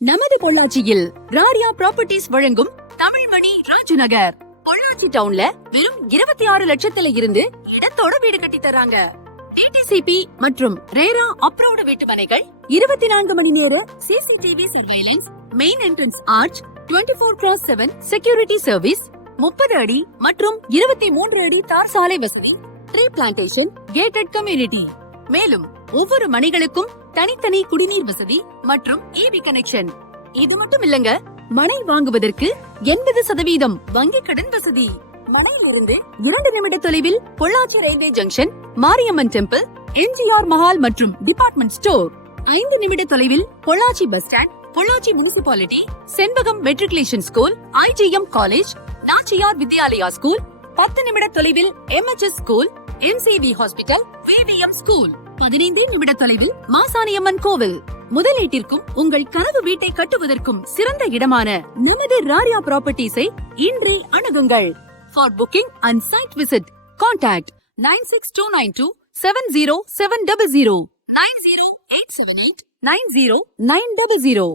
நமது பொள்ளாச்சியில் ராரியா ப்ராப்பர்ட்டிஸ் வழங்கும் தமிழ்மணி ராஜநகர். பொள்ளாச்சி டவுன்ல வெறும் 26 லட்சத்துல இருந்து இடத்தோட வீடு கட்டி தராங்க. டிடிசிபி மற்றும் ரேரா அப்ரூவ்டு வீட்டு மனைகள், 24 மணி நேர CCTV surveillance, main entrance arch, 24x7 security service, 30 அடி மற்றும் 23 அடி தார் சாலை வசதி, ட்ரீ பிளான்டேஷன், கேட்டட் கம்யூனிட்டி. மேலும் ஒவ்வொரு மனைகளுக்கும் தனித்தனி குடிநீர் வசதி மற்றும் ஈபி கனெக்ஷன். இது மட்டும் இல்லங்க, மனை வாங்குவதற்கு 80% வங்கி கடன் வசதி. மனையிலிருந்து 2 நிமிட தொலைவில் Pollachi railway junction, Mariamman temple, MGR Mahal மற்றும் டிபார்ட்மெண்ட் ஸ்டோர். 5 நிமிட தொலைவில் Pollachi bus stand, Pollachi municipality, Shenbagam matriculation school, IGM college, Nachiyar Vidyalaya school. 10 நிமிட தொலைவில் MHS school, MCV hospital, VVM school. 15 நிமிட தொலைவில் மாசாணியம்மன் கோவில். முதலீட்டிற்கும் உங்கள் கனவு வீட்டை கட்டுவதற்கும் சிறந்த இடமான நமது ராரியா ப்ராப்பர்ட்டிஸை இன்றே அணுகுங்கள். For booking and site visit contact 9629270700 9087890900.